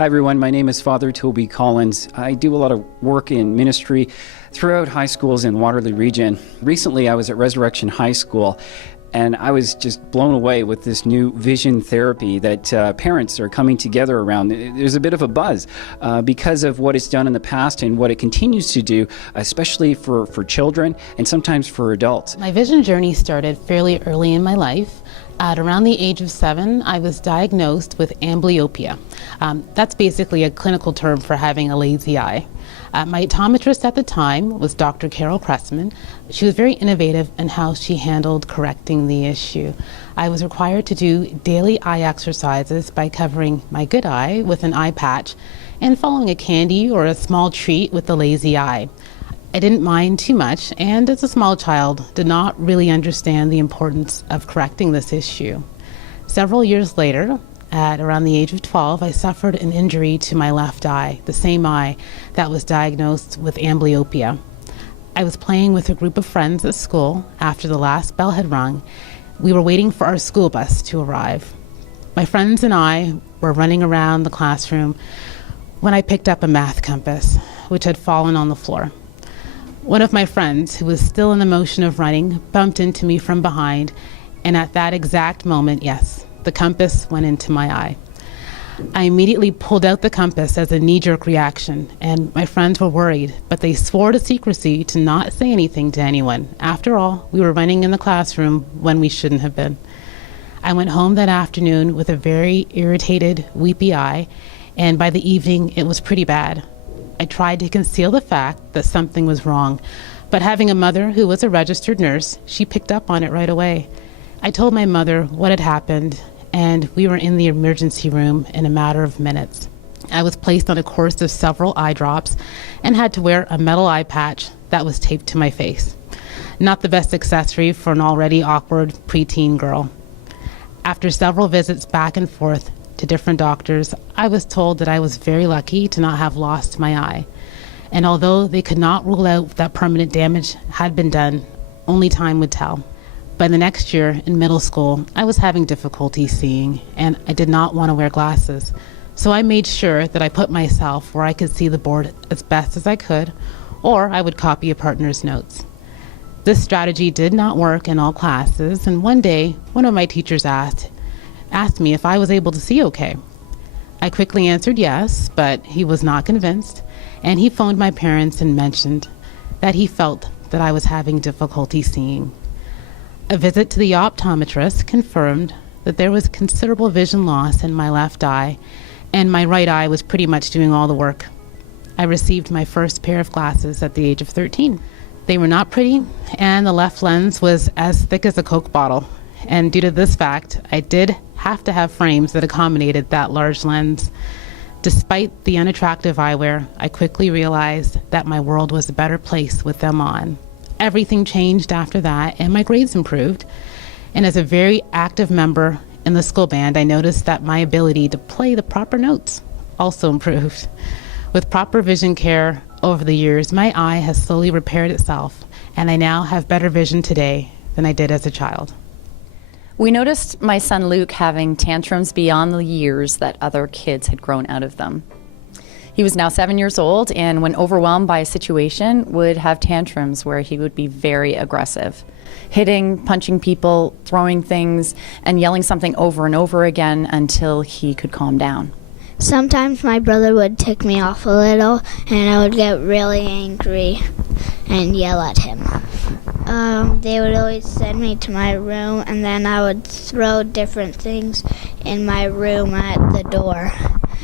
Hi everyone, my name is Father Toby Collins. I do a lot of work in ministry throughout high schools in Waterloo region. Recently I was at Resurrection High School and I was just blown away with this new vision therapy that parents are coming together around. There's a bit of a buzz because of what it's done in the past and what it continues to do, especially for children and sometimes for adults. My vision journey started fairly early in my life. At around the age of 7, I was diagnosed with amblyopia. That's basically a clinical term for having a lazy eye. My optometrist at the time was Dr. Carol Cressman. She was very innovative in how she handled correcting the issue. I was required to do daily eye exercises by covering my good eye with an eye patch and following a candy or a small treat with the lazy eye. I didn't mind too much, and as a small child, did not really understand the importance of correcting this issue. Several years later, at around the age of 12, I suffered an injury to my left eye, the same eye that was diagnosed with amblyopia. I was playing with a group of friends at school after the last bell had rung. We were waiting for our school bus to arrive. My friends and I were running around the classroom when I picked up a math compass, which had fallen on the floor. One of my friends, who was still in the motion of running, bumped into me from behind, and at that exact moment, yes, the compass went into my eye. I immediately pulled out the compass as a knee-jerk reaction, and my friends were worried, but they swore to secrecy to not say anything to anyone. After all, we were running in the classroom when we shouldn't have been. I went home that afternoon with a very irritated, weepy eye, and by the evening, it was pretty bad. I tried to conceal the fact that something was wrong, but having a mother who was a registered nurse, she picked up on it right away. I told my mother what had happened, and we were in the emergency room in a matter of minutes. I was placed on a course of several eye drops and had to wear a metal eye patch that was taped to my face. Not the best accessory for an already awkward preteen girl. After several visits back and forth to different doctors, I was told that I was very lucky to not have lost my eye. And although they could not rule out that permanent damage had been done, only time would tell. By the next year in middle school, I was having difficulty seeing, and I did not want to wear glasses. So I made sure that I put myself where I could see the board as best as I could, or I would copy a partner's notes. This strategy did not work in all classes, and one day, one of my teachers asked me if I was able to see okay. I quickly answered yes, but he was not convinced, and he phoned my parents and mentioned that he felt that I was having difficulty seeing. A visit to the optometrist confirmed that there was considerable vision loss in my left eye, and my right eye was pretty much doing all the work. I received my first pair of glasses at the age of 13. They were not pretty, and the left lens was as thick as a Coke bottle. And due to this fact, I did have to have frames that accommodated that large lens. Despite the unattractive eyewear, I quickly realized that my world was a better place with them on. Everything changed after that, and my grades improved. And as a very active member in the school band, I noticed that my ability to play the proper notes also improved. With proper vision care over the years, my eye has slowly repaired itself, and I now have better vision today than I did as a child. We noticed my son Luke having tantrums beyond the years that other kids had grown out of them. He was now 7 years old, and when overwhelmed by a situation, would have tantrums where he would be very aggressive, hitting, punching people, throwing things, and yelling something over and over again until he could calm down. Sometimes my brother would tick me off a little, and I would get really angry and yell at him. They would always send me to my room, and then I would throw different things in my room at the door.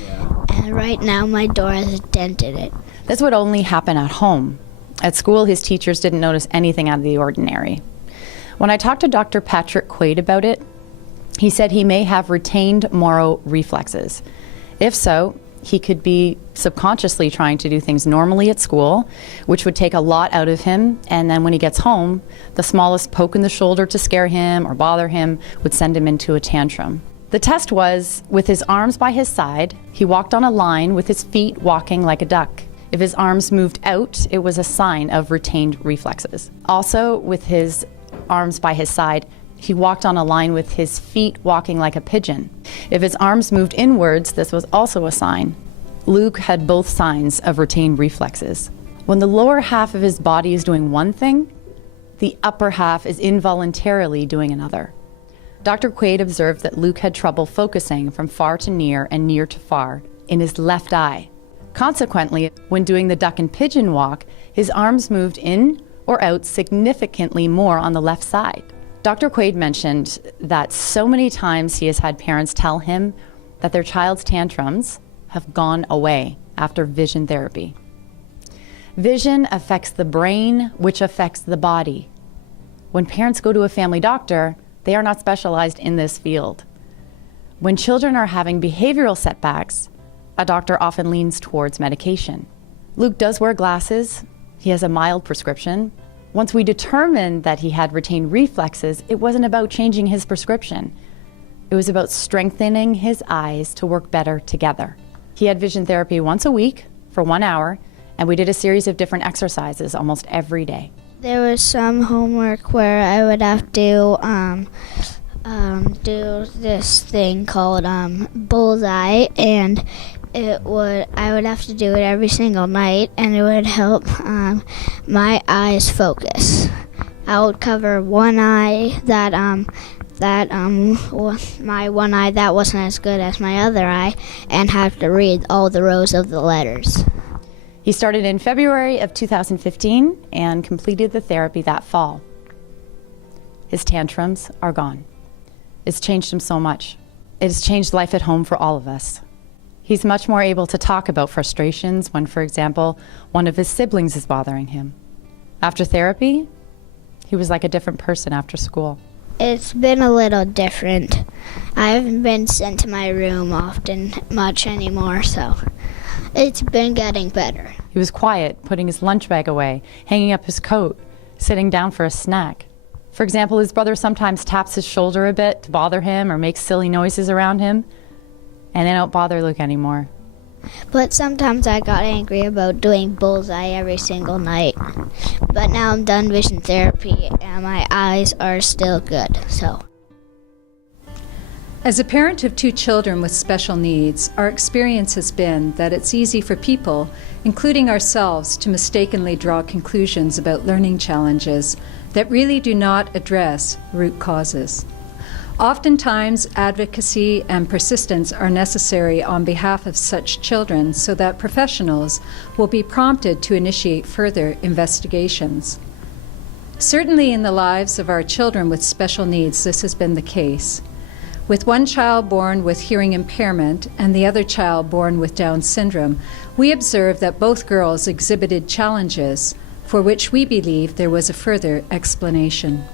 Yeah. And right now my door has a dent in it. This would only happen at home. At school, his teachers didn't notice anything out of the ordinary. When I talked to Dr. Patrick Quaid about it, he said he may have retained Moro reflexes. If so, he could be subconsciously trying to do things normally at school, which would take a lot out of him, and then when he gets home, the smallest poke in the shoulder to scare him or bother him would send him into a tantrum. The test was, with his arms by his side, he walked on a line with his feet walking like a duck. If his arms moved out, it was a sign of retained reflexes. Also, with his arms by his side, he walked on a line with his feet walking like a pigeon. If his arms moved inwards, this was also a sign Luke had both signs of retained reflexes. When the lower half of his body is doing one thing, the upper half is involuntarily doing another. Dr. Quaid observed that Luke had trouble focusing from far to near and near to far in his left eye. Consequently, when doing the duck and pigeon walk, his arms moved in or out significantly more on the left side. Dr. Quaid mentioned that so many times he has had parents tell him that their child's tantrums have gone away after vision therapy. Vision affects the brain, which affects the body. When parents go to a family doctor, they are not specialized in this field. When children are having behavioral setbacks, a doctor often leans towards medication. Luke does wear glasses. He has a mild prescription. Once we determined that he had retained reflexes, it wasn't about changing his prescription. It was about strengthening his eyes to work better together. He had vision therapy once a week for 1 hour, and we did a series of different exercises almost every day. There was some homework where I would have to do this thing called bullseye, and I would have to do it every single night, and it would help my eyes focus. I would cover one eye my one eye that wasn't as good as my other eye, and have to read all the rows of the letters. He started in February of 2015 and completed the therapy that fall. His tantrums are gone. It's changed him so much. It has changed life at home for all of us. He's much more able to talk about frustrations when, for example, one of his siblings is bothering him. After therapy, he was like a different person after school. It's been a little different. I haven't been sent to my room much anymore, so it's been getting better. He was quiet, putting his lunch bag away, hanging up his coat, sitting down for a snack. For example, his brother sometimes taps his shoulder a bit to bother him or makes silly noises around him, and they don't bother Luke anymore. But sometimes I got angry about doing bullseye every single night. But now I'm done vision therapy and my eyes are still good, so. As a parent of 2 children with special needs, our experience has been that it's easy for people, including ourselves, to mistakenly draw conclusions about learning challenges that really do not address root causes. Oftentimes, advocacy and persistence are necessary on behalf of such children so that professionals will be prompted to initiate further investigations. Certainly in the lives of our children with special needs, this has been the case. With one child born with hearing impairment and the other child born with Down syndrome, we observed that both girls exhibited challenges for which we believe there was a further explanation.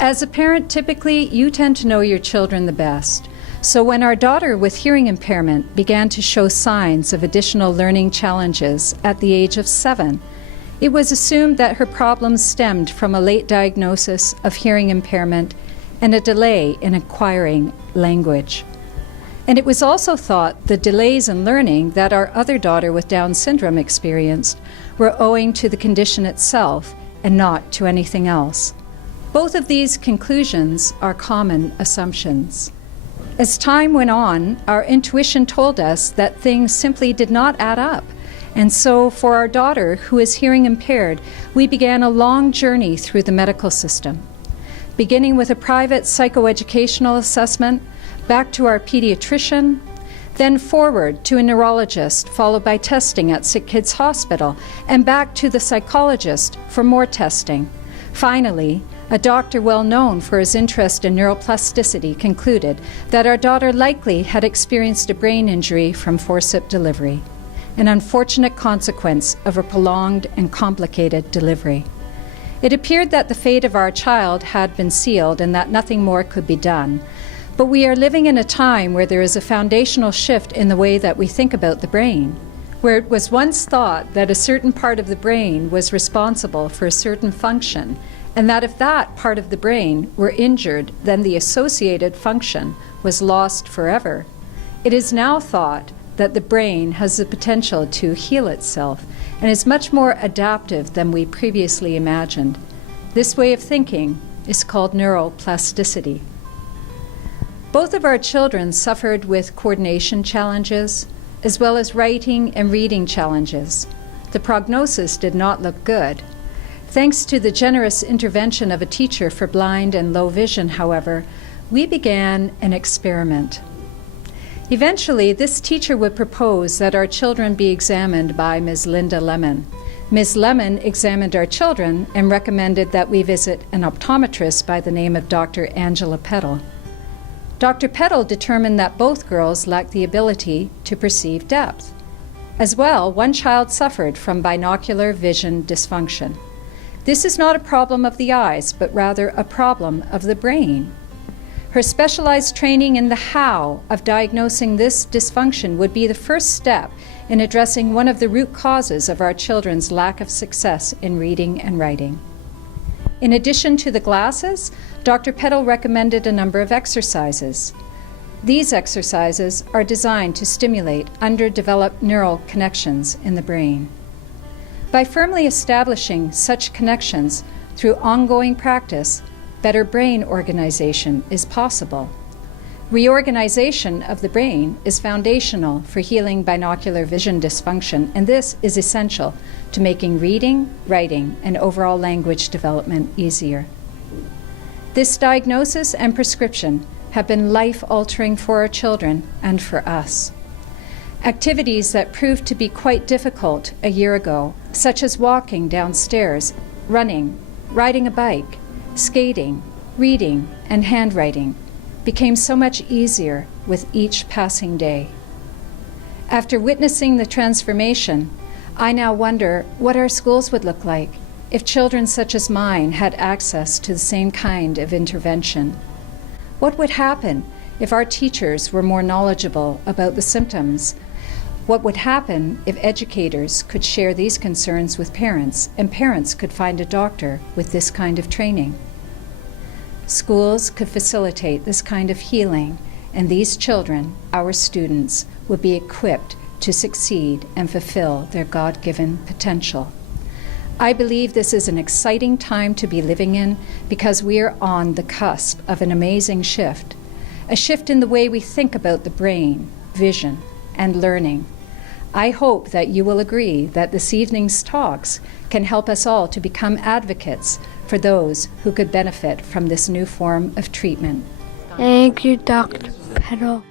As a parent, typically, you tend to know your children the best. So when our daughter with hearing impairment began to show signs of additional learning challenges at the age of 7, it was assumed that her problems stemmed from a late diagnosis of hearing impairment and a delay in acquiring language. And it was also thought the delays in learning that our other daughter with Down syndrome experienced were owing to the condition itself and not to anything else. Both of these conclusions are common assumptions. As time went on, our intuition told us that things simply did not add up. And so for our daughter, who is hearing impaired, we began a long journey through the medical system, beginning with a private psychoeducational assessment, back to our pediatrician, then forward to a neurologist, followed by testing at Sick Kids Hospital, and back to the psychologist for more testing. Finally, a doctor well known for his interest in neuroplasticity concluded that our daughter likely had experienced a brain injury from forceps delivery, an unfortunate consequence of a prolonged and complicated delivery. It appeared that the fate of our child had been sealed and that nothing more could be done. But we are living in a time where there is a foundational shift in the way that we think about the brain, where it was once thought that a certain part of the brain was responsible for a certain function, and that if that part of the brain were injured, then the associated function was lost forever. It is now thought that the brain has the potential to heal itself and is much more adaptive than we previously imagined. This way of thinking is called neuroplasticity. Both of our children suffered with coordination challenges, as well as writing and reading challenges. The prognosis did not look good. Thanks to the generous intervention of a teacher for blind and low vision, however, we began an experiment. Eventually, this teacher would propose that our children be examined by Ms. Linda Lemon. Ms. Lemon examined our children and recommended that we visit an optometrist by the name of Dr. Angela Peddle. Dr. Peddle determined that both girls lacked the ability to perceive depth. As well, one child suffered from binocular vision dysfunction. This is not a problem of the eyes, but rather a problem of the brain. Her specialized training in the how of diagnosing this dysfunction would be the first step in addressing one of the root causes of our children's lack of success in reading and writing. In addition to the glasses, Dr. Peddle recommended a number of exercises. These exercises are designed to stimulate underdeveloped neural connections in the brain. By firmly establishing such connections through ongoing practice, better brain organization is possible. Reorganization of the brain is foundational for healing binocular vision dysfunction, and this is essential to making reading, writing, and overall language development easier. This diagnosis and prescription have been life-altering for our children and for us. Activities that proved to be quite difficult a year ago, such as walking downstairs, running, riding a bike, skating, reading, and handwriting, became so much easier with each passing day. After witnessing the transformation, I now wonder what our schools would look like if children such as mine had access to the same kind of intervention. What would happen if our teachers were more knowledgeable about the symptoms? What would happen if educators could share these concerns with parents and parents could find a doctor with this kind of training? Schools could facilitate this kind of healing, and these children, our students, would be equipped to succeed and fulfill their God-given potential. I believe this is an exciting time to be living in because we are on the cusp of an amazing shift, a shift in the way we think about the brain, vision, and learning. I hope that you will agree that this evening's talks can help us all to become advocates for those who could benefit from this new form of treatment. Thank you, Dr. Peddle.